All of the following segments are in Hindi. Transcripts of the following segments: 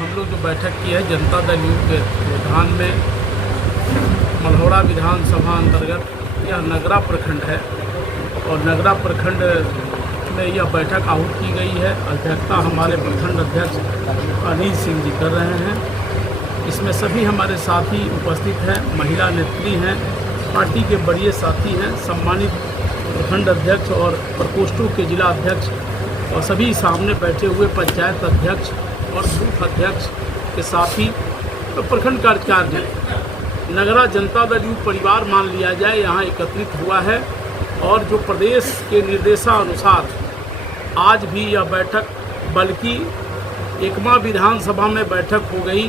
हम लोग जो बैठक की है जनता दल यू के प्रधान में मल्हौरा विधानसभा अंतर्गत यह नगरा प्रखंड है और नगरा प्रखंड में यह बैठक आहूत की गई है। अध्यक्षता हमारे प्रखंड अध्यक्ष अनिल सिंह जी कर रहे हैं। इसमें सभी हमारे साथी उपस्थित हैं, महिला नेत्री हैं, पार्टी के बड़े साथी हैं, सम्मानित प्रखंड अध्यक्ष और प्रकोष्ठों के जिला अध्यक्ष और सभी सामने बैठे हुए पंचायत अध्यक्ष और बूथ अध्यक्ष के साथी तो प्रखंड कार्यकारिणी नगरा जनता दल यू परिवार मान लिया जाए यहाँ एकत्रित हुआ है। और जो प्रदेश के निर्देशानुसार आज भी यह बैठक बल्कि एकमा विधानसभा में बैठक हो गई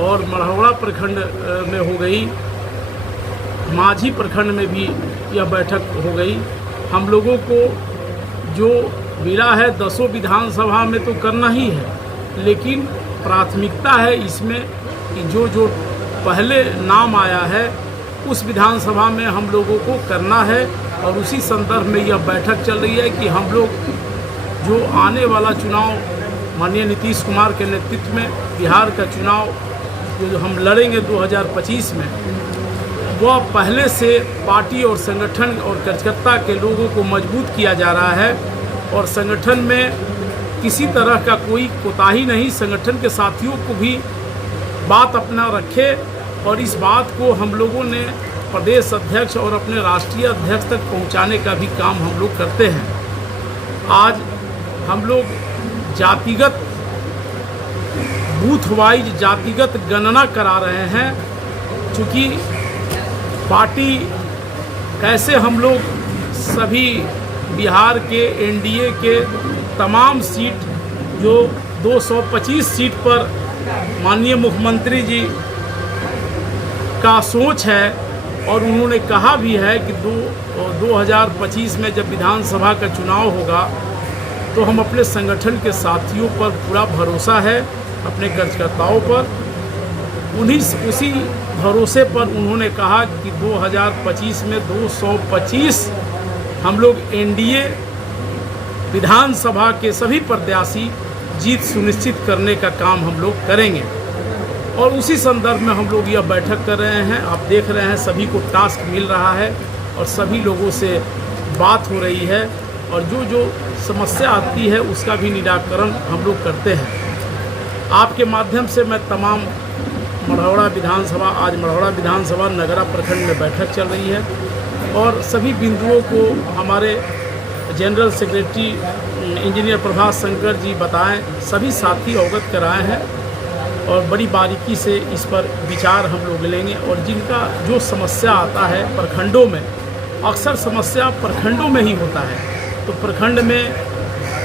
और मल्हौरा प्रखंड में हो गई, माझी प्रखंड में भी यह बैठक हो गई। हम लोगों को जो मिला है 10 विधानसभा में तो करना ही है, लेकिन प्राथमिकता है इसमें कि जो पहले नाम आया है उस विधानसभा में हम लोगों को करना है। और उसी संदर्भ में यह बैठक चल रही है कि हम लोग जो आने वाला चुनाव माननीय नीतीश कुमार के नेतृत्व में बिहार का चुनाव जो हम लड़ेंगे 2025 में, वह पहले से पार्टी और संगठन और कार्यकर्ता के लोगों को मजबूत किया जा रहा है और संगठन में किसी तरह का कोई कोताही नहीं, संगठन के साथियों को भी बात अपना रखे और इस बात को हम लोगों ने प्रदेश अध्यक्ष और अपने राष्ट्रीय अध्यक्ष तक पहुंचाने का भी काम हम लोग करते हैं। आज हम लोग जातिगत बूथ वाइज जातिगत गणना करा रहे हैं, क्योंकि पार्टी कैसे हम लोग सभी बिहार के एनडीए के तमाम सीट जो 225 सीट पर माननीय मुख्यमंत्री जी का सोच है और उन्होंने कहा भी है कि 2025 में जब विधानसभा का चुनाव होगा तो हम अपने संगठन के साथियों पर पूरा भरोसा है, अपने कार्यकर्ताओं पर। उसी भरोसे पर उन्होंने कहा कि 2025 में 225 हम लोग एनडीए विधानसभा के सभी प्रत्याशी जीत सुनिश्चित करने का काम हम लोग करेंगे। और उसी संदर्भ में हम लोग यह बैठक कर रहे हैं। आप देख रहे हैं सभी को टास्क मिल रहा है और सभी लोगों से बात हो रही है और जो समस्या आती है उसका भी निराकरण हम लोग करते हैं। आपके माध्यम से मैं तमाम मल्हौरा विधानसभा नगरा प्रखंड में बैठक चल रही है और सभी बिंदुओं को हमारे general secretary engineer Prabhas Shankar ji बताएं, सभी साथी अवगत कराए हैं और बड़ी बारीकी से इस पर विचार हम लोग लेंगे। और जिनका जो समस्या आता है प्रखंडों में, अक्सर समस्या प्रखंडों में ही होता है, तो प्रखंड में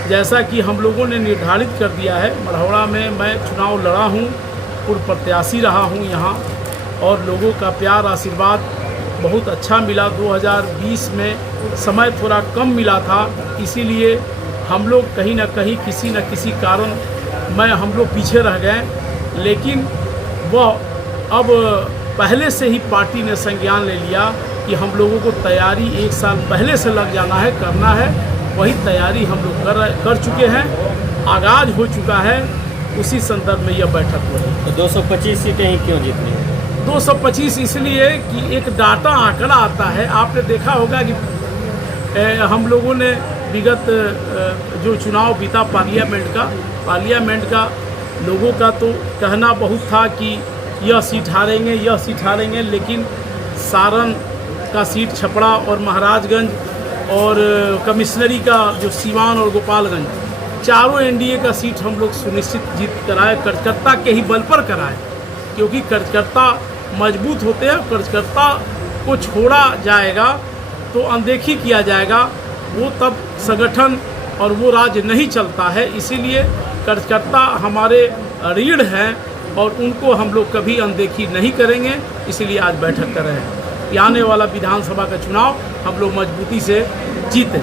जैसा कि हम लोगों ने निर्धारित कर दिया है, मल्हौरा में मैं चुनाव लड़ा हूँ, पूर्व प्रत्याशी रहा हूँ यहाँ और लोगों का प्यार आशीर्वाद बहुत अच्छा मिला। 2020 में समय थोड़ा कम मिला था, इसीलिए हम लोग कहीं ना कहीं किसी न किसी कारण हम लोग पीछे रह गए, लेकिन वह अब पहले से ही पार्टी ने संज्ञान ले लिया कि हम लोगों को तैयारी 1 साल पहले से लग जाना है, करना है। वही तैयारी हम लोग कर चुके हैं, आगाज हो चुका है। उसी संदर्भ में यह बैठक हुई। तो 225 सीटें ही क्यों जीतनी है? 225 इसलिए कि एक डाटा आंकड़ा आता है। आपने देखा होगा कि हम लोगों ने विगत जो चुनाव बीता पार्लियामेंट का लोगों का तो कहना बहुत था कि यह सीट हारेंगे, लेकिन सारण का सीट, छपरा और महाराजगंज और कमिश्नरी का जो सीवान और गोपालगंज, चारों एनडीए का सीट हम लोग सुनिश्चित जीत कराए, कार्यकर्ता के ही बल पर कराए, क्योंकि कार्यकर्ता मजबूत होते हैं। कार्यकर्ता को छोड़ा जाएगा तो अनदेखी किया जाएगा, वो तब संगठन और वो राज्य नहीं चलता है। इसीलिए कार्यकर्ता हमारे रीढ़ हैं और उनको हम लोग कभी अनदेखी नहीं करेंगे, इसीलिए आज बैठक कर रहे हैं कि आने वाला विधानसभा का चुनाव हम लोग मजबूती से जीतें।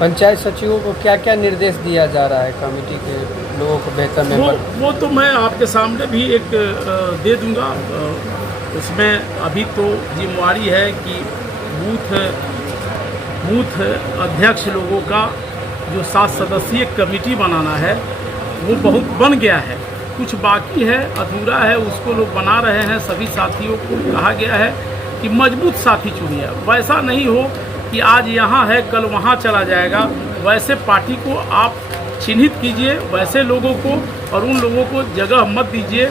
पंचायत सचिवों को क्या क्या निर्देश दिया जा रहा है कमेटी के लोगों को बेहतर में? वो तो मैं आपके सामने भी एक दे दूंगा। उसमें अभी तो जिम्मेवारी है कि बूथ अध्यक्ष लोगों का जो 7 सदस्यीय कमेटी बनाना है वो बहुत बन गया है। कुछ बाकी है, अधूरा है, उसको लोग बना रहे हैं। सभी साथियों को कहा गया है कि मजबूत साथी चुनिए। वैसा नहीं हो कि आज यहाँ है कल वहाँ चला जाएगा। वैसे पार्टी को आप चिन्हित कीजिए, वैसे लोगों को, और उन लोगों को जगह मत दीजिए।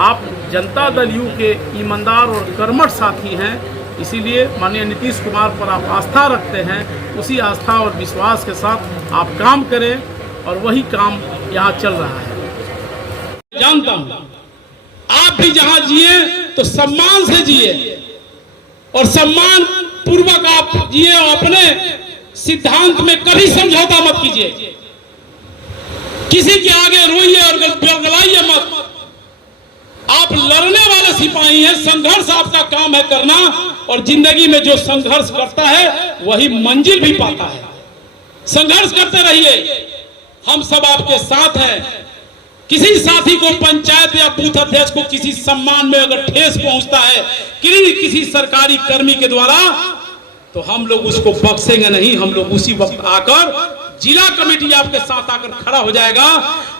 आप जनता दल यू के ईमानदार और कर्मठ साथी हैं, इसीलिए माननीय नीतीश कुमार पर आप आस्था रखते हैं। उसी आस्था और विश्वास के साथ आप काम करें, और वही काम यहाँ चल रहा है। जानता हूँ आप भी जहाँ जिए तो सम्मान से जिए, और सम्मान पूर्वक आप जिए, और अपने सिद्धांत में कभी समझौता मत कीजिए। किसी के आगे रोइए और गड़गड़ाइए मत। आप लड़ने वाले सिपाही हैं, संघर्ष आपका काम है करना, और जिंदगी में जो संघर्ष करता है वही मंजिल भी पाता है। संघर्ष करते रहिए, हम सब आपके साथ हैं। किसी साथी को, पंचायत या बूथ अध्यक्ष को किसी सम्मान में अगर ठेस पहुंचता है किसी सरकारी कर्मी के द्वारा, तो हम लोग उसको बख्शेंगे नहीं। हम लोग उसी वक्त आकर, जिला कमेटी आपके साथ आकर खड़ा हो जाएगा।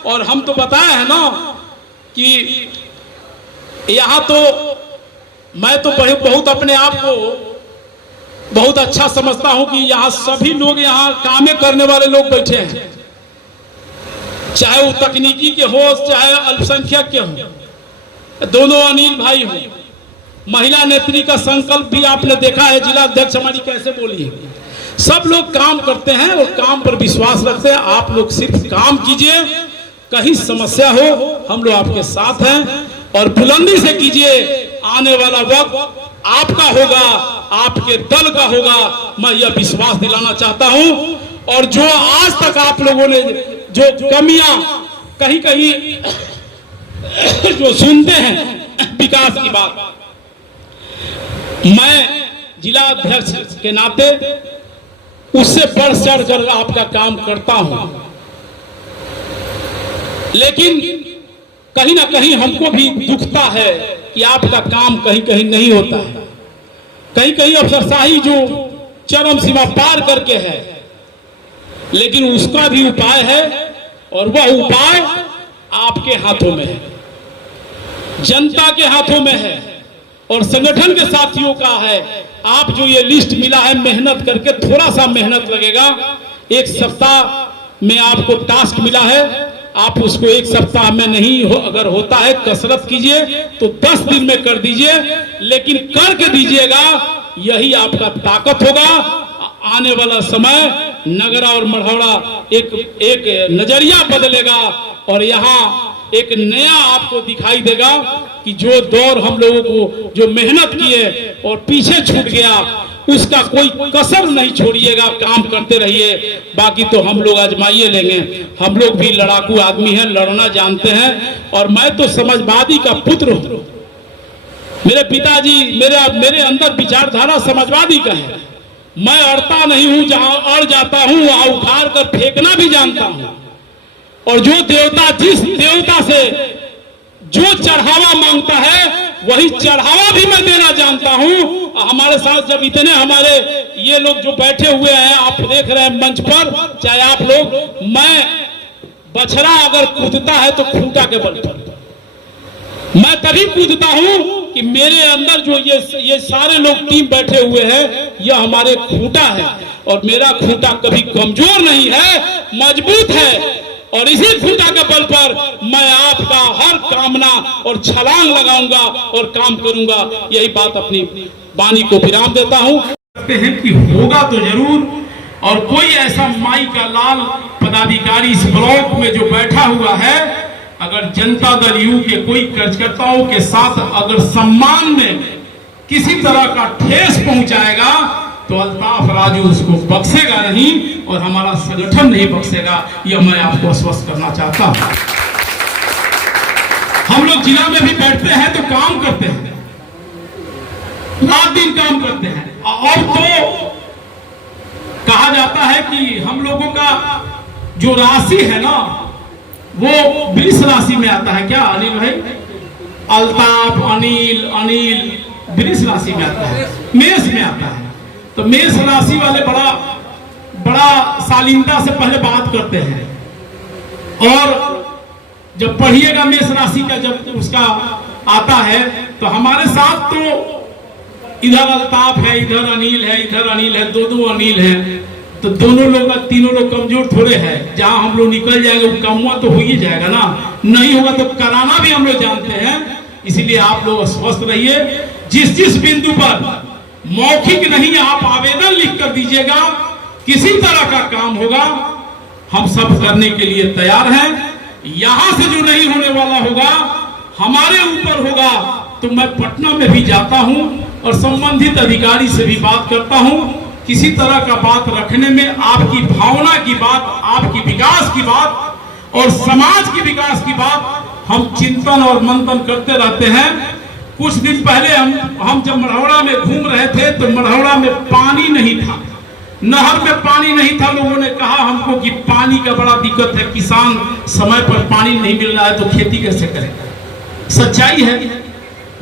और हम तो बताए हैं ना कि यहाँ तो मैं तो बहुत अपने आप को बहुत अच्छा समझता हूं कि यहाँ सभी लोग, यहाँ कामें करने वाले लोग बैठे हैं, चाहे वो तकनीकी के हो, चाहे अल्पसंख्यक के हो। दोनों अनिल भाई हो, महिला नेत्री का संकल्प भी आपने देखा है, जिला अध्यक्ष हमारी कैसे बोली है। सब लोग काम करते हैं और काम पर विश्वास रखते हैं। आप लोग सिर्फ काम कीजिए, कहीं समस्या हो हम लोग आपके साथ हैं, और बुलंदी से कीजिए। आने वाला वक्त आपका होगा, आपके दल का होगा, मैं यह विश्वास दिलाना चाहता हूं। और जो आज तक आप लोगों ने जो कमियां कहीं कहीं जो सुनते हैं विकास की बात, मैं जिला अध्यक्ष के नाते उससे बढ़ चढ़ कर आपका काम करता हूं। लेकिन कहीं ना कहीं हमको भी दुखता है कि आपका काम कहीं कहीं नहीं होता है। कहीं कहीं अफसरशाही जो चरम सीमा पार करके है, लेकिन उसका भी उपाय है, और वह उपाय आपके हाथों में है, जनता के हाथों में है, और संगठन के साथियों का है। आप जो ये लिस्ट मिला है, मेहनत करके, थोड़ा सा मेहनत लगेगा। 1 सप्ताह में आपको टास्क मिला है, आप उसको 1 सप्ताह में नहीं हो, अगर होता है कसरत कीजिए तो 10 दिन में कर दीजिए, लेकिन करके दीजिएगा, यही आपका ताकत होगा। आने वाला समय नगरा और मढ़ौरा एक नजरिया बदलेगा, और यहाँ एक नया आपको दिखाई देगा कि जो दौर हम लोगों को जो मेहनत किए और पीछे छूट गया, उसका कोई कसर नहीं छोड़िएगा, काम करते रहिए। बाकी तो हम लोग आजमाइए लेंगे। हम लोग भी लड़ाकू आदमी हैं, लड़ना जानते हैं, और मैं तो समाजवादी का पुत्र हूं। मेरे पिताजी, मेरे अंदर विचारधारा समाजवादी का है। मैं अड़ता नहीं हूं, जहां अड़ जाता हूं वहां उखाड़ कर फेंकना भी जानता हूं। और जो देवता, जिस देवता से जो चढ़ावा मांगता है, वही चढ़ावा भी मैं देना जानता हूं। हमारे साथ जब इतने हमारे ये लोग जो बैठे हुए हैं, आप देख रहे हैं मंच पर, चाहे आप लोग, मैं बछड़ा अगर कूदता है तो खूंटा के बल पर, मैं तभी कूदता हूं कि मेरे अंदर जो ये सारे लोग टीम बैठे हुए हैं, यह हमारे खूंटा है, और मेरा खूंटा कभी कमजोर नहीं है, मजबूत है। और इसी खूंटा के बल पर मैं आपका हर कामना और छलांग लगाऊंगा और काम करूंगा। यही बात अपनी वाणी को विराम देता हूं। कहते हैं कि होगा तो जरूर, और कोई ऐसा माई का लाल पदाधिकारी इस ब्लॉक में जो बैठा हुआ है, अगर जनता दल यू के कोई कार्यकर्ताओं के साथ अगर सम्मान में किसी तरह का ठेस पहुंचाएगा, तो अल्ताफ राजू उसको बख्शेगा नहीं, और हमारा संगठन नहीं बख्शेगा। यह मैं आपको आश्वस्त करना चाहता हूं। हम लोग जिला में भी बैठते हैं तो काम करते हैं, रात दिन काम करते हैं। और तो कहा जाता है कि हम लोगों का जो राशि है ना, वो 20 राशि में आता है। क्या अनिल भाई? अल्ताफ, अनिल 20 राशि में आता है, मेष में आता है। तो मेष राशि वाले बड़ा शालीनता से पहले बात करते हैं, और जब पढ़िएगा मेष राशि का जब उसका आता है तो हमारे साथ तो इधर अल्ताफ है, इधर अनिल है, इधर अनिल है, दो अनिल है, तो दोनों लोग तीनों लोग कमजोर थोड़े हैं। जहां हम लोग निकल जाएंगे वो कामुआ तो हो ही जाएगा ना, नहीं होगा तो कराना भी हम लोग जानते हैं। इसीलिए आप लोग स्वस्थ रहिए। जिस बिंदु पर मौखिक नहीं आप आवेदन लिख कर दीजिएगा, किसी तरह का काम होगा हम सब करने के लिए तैयार हैं। यहां से जो नहीं होने वाला होगा हमारे ऊपर होगा तो मैं पटना में भी जाता हूं और संबंधित अधिकारी से भी बात करता हूं। किसी तरह का बात रखने में आपकी भावना की बात, आपकी विकास की बात और समाज की विकास की बात हम चिंतन और मंथन करते रहते हैं। कुछ दिन पहले हम जब मढ़ौरा में घूम रहे थे तो मढ़ौरा में पानी नहीं था, नहर में पानी नहीं था। लोगों ने कहा हमको कि पानी का बड़ा दिक्कत है, किसान समय पर पानी नहीं मिल रहा है तो खेती कैसे करेगा। सच्चाई है।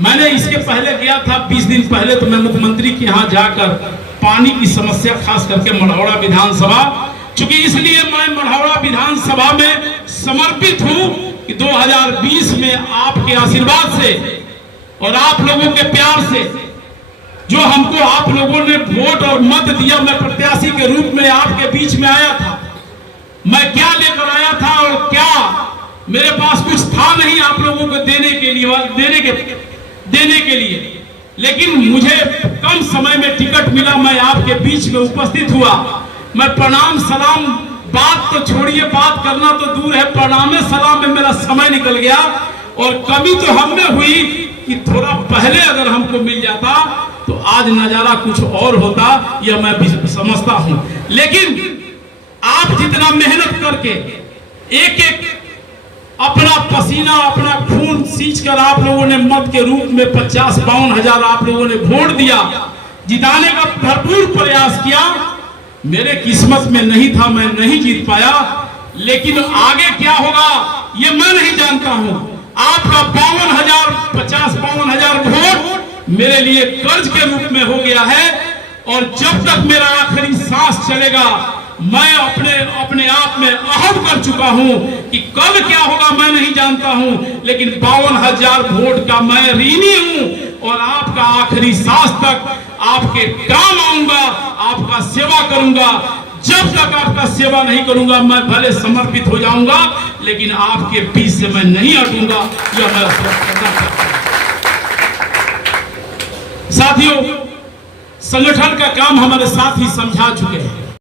मैंने इसके पहले गया था 20 दिन पहले, तो मैं मुख्यमंत्री के यहाँ जाकर पानी की समस्या खास करके मढ़ौरा विधानसभा, चूंकि इसलिए मैं मढ़ौरा विधानसभा में समर्पित हूं कि 2020 में आपके आशीर्वाद से और आप लोगों के प्यार से जो हमको आप लोगों ने वोट और मत दिया, मैं प्रत्याशी के रूप में आपके बीच में आया था। मैं क्या लेकर आया था और क्या मेरे पास कुछ था नहीं आप लोगों को देने के लिए, लेकिन मुझे कम समय में टिकट मिला, मैं आपके बीच में उपस्थित हुआ। मैं प्रणाम सलाम, बात तो छोड़िए, बात करना तो दूर है, प्रणाम सलाम में मेरा समय निकल गया। और कमी तो हम में हुई कि थोड़ा पहले अगर हमको मिल जाता तो आज नजारा कुछ और होता, यह मैं भी समझता हूं। लेकिन आप जितना मेहनत करके एक एक अपना पसीना अपना खून सींच कर आप लोगों ने मत के रूप में 50-52 हजार आप लोगों ने वोट दिया, जिताने का भरपूर प्रयास किया। मेरे किस्मत में नहीं था, मैं नहीं जीत पाया, लेकिन आगे क्या होगा ये मैं नहीं जानता हूं। आपका 50-52 हजार वोट मेरे लिए कर्ज के रूप में हो गया है और जब तक मेरा आखिरी सांस चलेगा मैं अपने आप में अहद कर चुका हूं कि कल क्या होगा मैं नहीं जानता हूं, लेकिन 52,000 वोट का मैं ऋणी हूं और आपका आखिरी सांस तक आपके काम आऊंगा, आपका सेवा करूंगा। जब तक आपका सेवा नहीं करूंगा मैं भले समर्पित हो जाऊंगा, लेकिन आपके बीच से मैं नहीं हटूंगा, यह मैं स्पष्ट करना चाहता हूं। साथियों, संगठन का काम हमारे साथ ही समझा चुके हैं।